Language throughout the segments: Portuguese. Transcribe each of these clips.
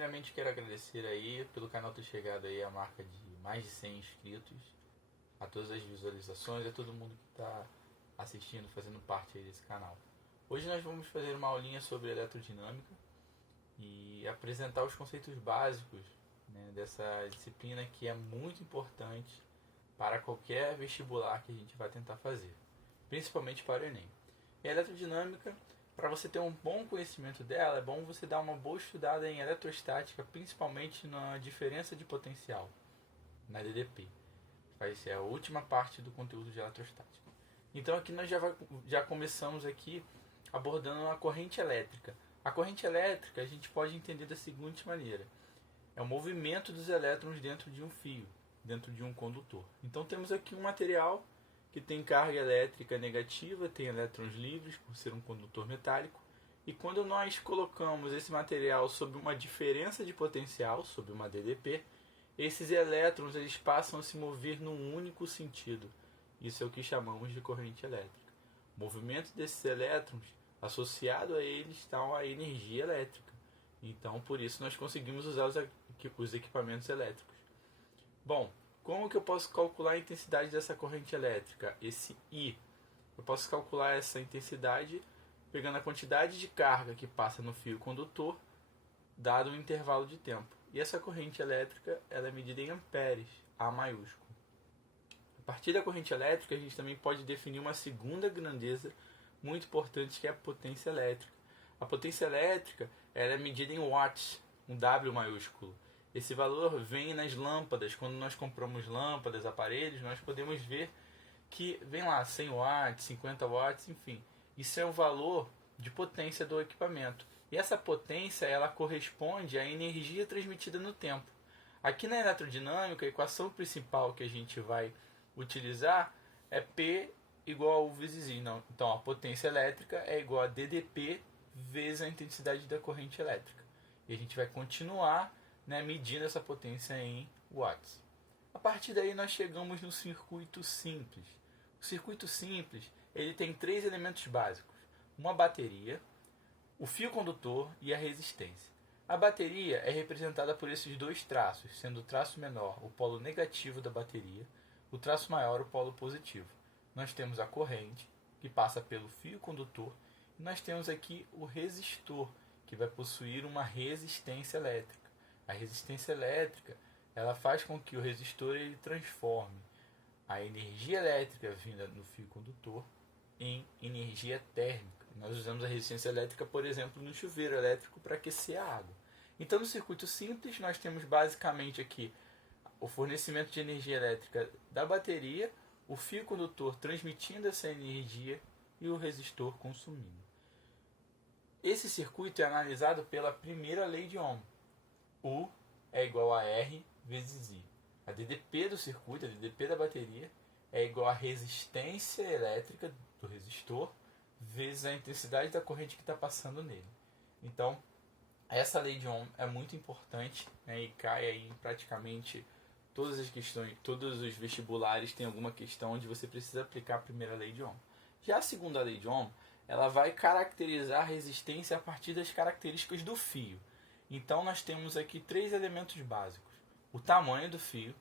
Primeiramente quero agradecer aí pelo canal ter chegado aí a marca de mais de 100 inscritos, a todas as visualizações, a todo mundo que está assistindo, fazendo parte aí desse canal. Hoje nós vamos fazer uma aulinha sobre eletrodinâmica e apresentar os conceitos básicos, né, dessa disciplina que é muito importante para qualquer vestibular que a gente vai tentar fazer, principalmente para o Enem. E a eletrodinâmica, para você ter um bom conhecimento dela, é bom você dar uma boa estudada em eletrostática, principalmente na diferença de potencial, na DDP. Vai ser a última parte do conteúdo de eletrostática. Então aqui nós já começamos aqui abordando a corrente elétrica. A corrente elétrica a gente pode entender da seguinte maneira: é o movimento dos elétrons dentro de um fio, dentro de um condutor. Então temos aqui um material que tem carga elétrica negativa, tem elétrons livres por ser um condutor metálico, e quando nós colocamos esse material sob uma diferença de potencial, sob uma DDP, esses elétrons eles passam a se mover num único sentido. Isso é o que chamamos de corrente elétrica. O movimento desses elétrons, associado a eles, está a energia elétrica. Então, por isso, nós conseguimos usar os equipamentos elétricos. Bom, como que eu posso calcular a intensidade dessa corrente elétrica? Esse I. Eu posso calcular essa intensidade pegando a quantidade de carga que passa no fio condutor, dado um intervalo de tempo. E essa corrente elétrica ela é medida em amperes, A maiúsculo. A partir da corrente elétrica, a gente também pode definir uma segunda grandeza muito importante, que é a potência elétrica. A potência elétrica ela é medida em watts, um W maiúsculo. Esse valor vem nas lâmpadas. Quando nós compramos lâmpadas, aparelhos, nós podemos ver que vem lá 100 watts, 50 watts, enfim. Isso é o valor de potência do equipamento. E essa potência ela corresponde à energia transmitida no tempo. Aqui na eletrodinâmica, a equação principal que a gente vai utilizar é P igual a U vezes I. Não. Então a potência elétrica é igual a DDP vezes a intensidade da corrente elétrica. E a gente vai continuar, né, medindo essa potência em watts. A partir daí nós chegamos no circuito simples. O circuito simples ele tem três elementos básicos: uma bateria, o fio condutor e a resistência. A bateria é representada por esses dois traços, sendo o traço menor o polo negativo da bateria, o traço maior o polo positivo. Nós temos a corrente, que passa pelo fio condutor, e nós temos aqui o resistor, que vai possuir uma resistência elétrica. A resistência elétrica ela faz com que o resistor ele transforme a energia elétrica vinda no fio condutor em energia térmica. Nós usamos a resistência elétrica, por exemplo, no chuveiro elétrico para aquecer a água. Então, no circuito simples, nós temos basicamente aqui o fornecimento de energia elétrica da bateria, o fio condutor transmitindo essa energia e o resistor consumindo. Esse circuito é analisado pela primeira lei de Ohm. U é igual a R vezes I. A DDP do circuito, a DDP da bateria, é igual à resistência elétrica do resistor vezes a intensidade da corrente que está passando nele. Então, essa lei de Ohm é muito importante, né, e cai aí em praticamente todas as questões, todos os vestibulares tem alguma questão onde você precisa aplicar a primeira lei de Ohm. Já a segunda lei de Ohm, ela vai caracterizar a resistência a partir das características do fio. Então nós temos aqui três elementos básicos: o tamanho do fio.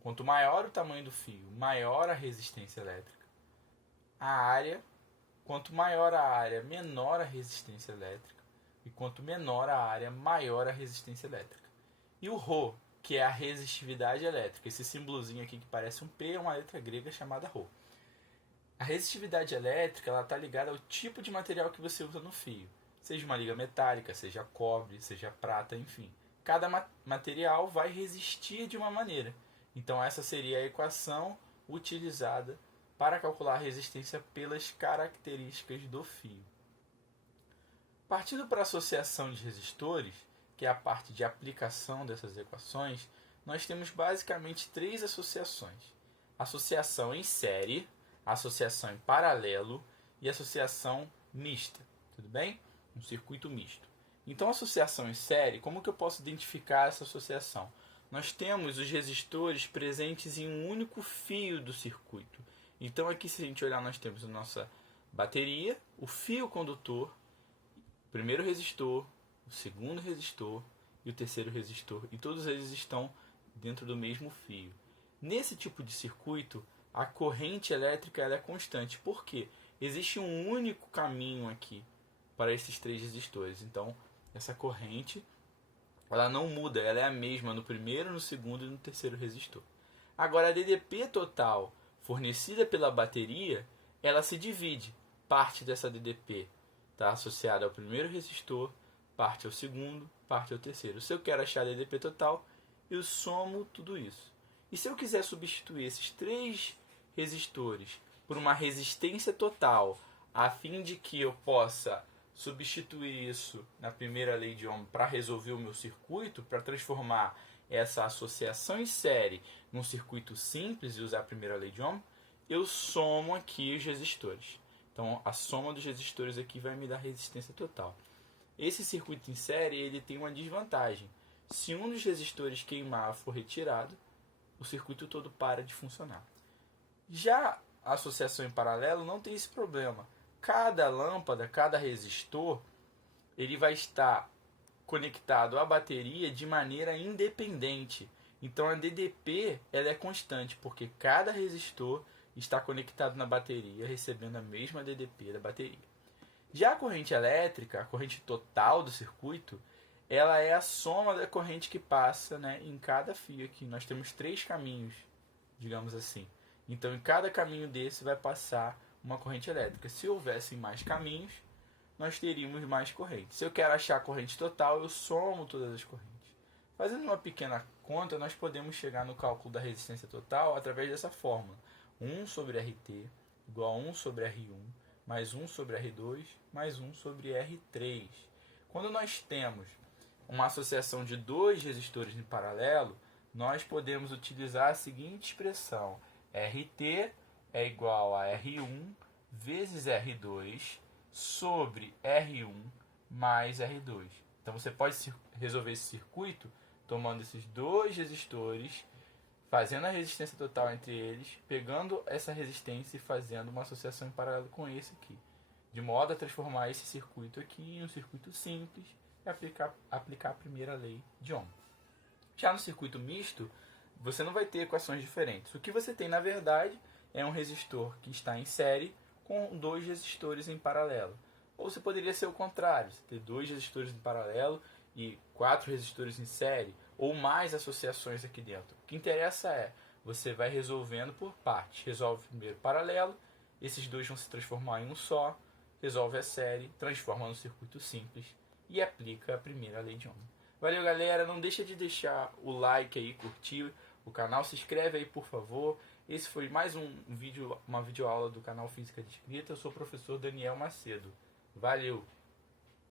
Quanto maior o tamanho do fio, maior a resistência elétrica. A área. Quanto maior a área, menor a resistência elétrica. E quanto menor a área, maior a resistência elétrica. E o Rho, que é a resistividade elétrica. Esse símbolozinho aqui que parece um P é uma letra grega chamada Rho. A resistividade elétrica está ligada ao tipo de material que você usa no fio. Seja uma liga metálica, seja cobre, seja prata, enfim. Cada material vai resistir de uma maneira. Então essa seria a equação utilizada para calcular a resistência pelas características do fio. Partindo para a associação de resistores, que é a parte de aplicação dessas equações, nós temos basicamente três associações: associação em série, associação em paralelo e associação mista. Tudo bem? Um circuito misto. Então, associação em série, como que eu posso identificar essa associação? Nós temos os resistores presentes em um único fio do circuito. Então, aqui, se a gente olhar, nós temos a nossa bateria, o fio condutor, o primeiro resistor, o segundo resistor e o terceiro resistor, e todos eles estão dentro do mesmo fio. Nesse tipo de circuito, a corrente elétrica ela é constante. Por quê? Existe um único caminho aqui para esses 3 resistores. Então, essa corrente ela não muda, ela é a mesma no primeiro, no segundo e no terceiro resistor. Agora, a DDP total fornecida pela bateria, ela se divide. Parte dessa DDP está associada ao primeiro resistor, parte ao segundo, parte ao terceiro. Se eu quero achar a DDP total, eu somo tudo isso. E se eu quiser substituir esses 3 resistores por uma resistência total, a fim de que eu possa substituir isso na primeira lei de Ohm para resolver o meu circuito, para transformar essa associação em série num circuito simples e usar a primeira lei de Ohm, eu somo aqui os resistores. Então, a soma dos resistores aqui vai me dar resistência total. Esse circuito em série ele tem uma desvantagem. Se um dos resistores queimar ou for retirado, o circuito todo para de funcionar. Já a associação em paralelo não tem esse problema. Cada lâmpada, cada resistor, ele vai estar conectado à bateria de maneira independente. Então a DDP ela é constante, porque cada resistor está conectado na bateria, recebendo a mesma DDP da bateria. Já a corrente elétrica, a corrente total do circuito, ela é a soma da corrente que passa, né, em cada fio aqui. Nós temos 3 caminhos, digamos assim. Então, em cada caminho desse vai passar uma corrente elétrica. Se houvessem mais caminhos, nós teríamos mais corrente. Se eu quero achar a corrente total, eu somo todas as correntes. Fazendo uma pequena conta, nós podemos chegar no cálculo da resistência total através dessa fórmula. 1 sobre RT igual a 1 sobre R1, mais 1 sobre R2, mais 1 sobre R3. Quando nós temos uma associação de 2 resistores em paralelo, nós podemos utilizar a seguinte expressão. RT é igual a R1 vezes R2 sobre R1 mais R2. Então você pode resolver esse circuito tomando esses 2 resistores, fazendo a resistência total entre eles, pegando essa resistência e fazendo uma associação em paralelo com esse aqui, de modo a transformar esse circuito aqui em um circuito simples e aplicar a primeira lei de Ohm. Já no circuito misto, você não vai ter equações diferentes. O que você tem, na verdade, é um resistor que está em série com 2 resistores em paralelo. Ou você poderia ser o contrário, você ter 2 resistores em paralelo e 4 resistores em série, ou mais associações aqui dentro. O que interessa é, você vai resolvendo por partes. Resolve primeiro paralelo, esses 2 vão se transformar em um só, resolve a série, transforma no circuito simples e aplica a primeira lei de Ohm. Valeu, galera, não deixa de deixar o like aí, curtir o canal, se inscreve aí, por favor. Esse foi mais uma videoaula do canal Física Descrita. Eu sou o professor Daniel Macedo. Valeu!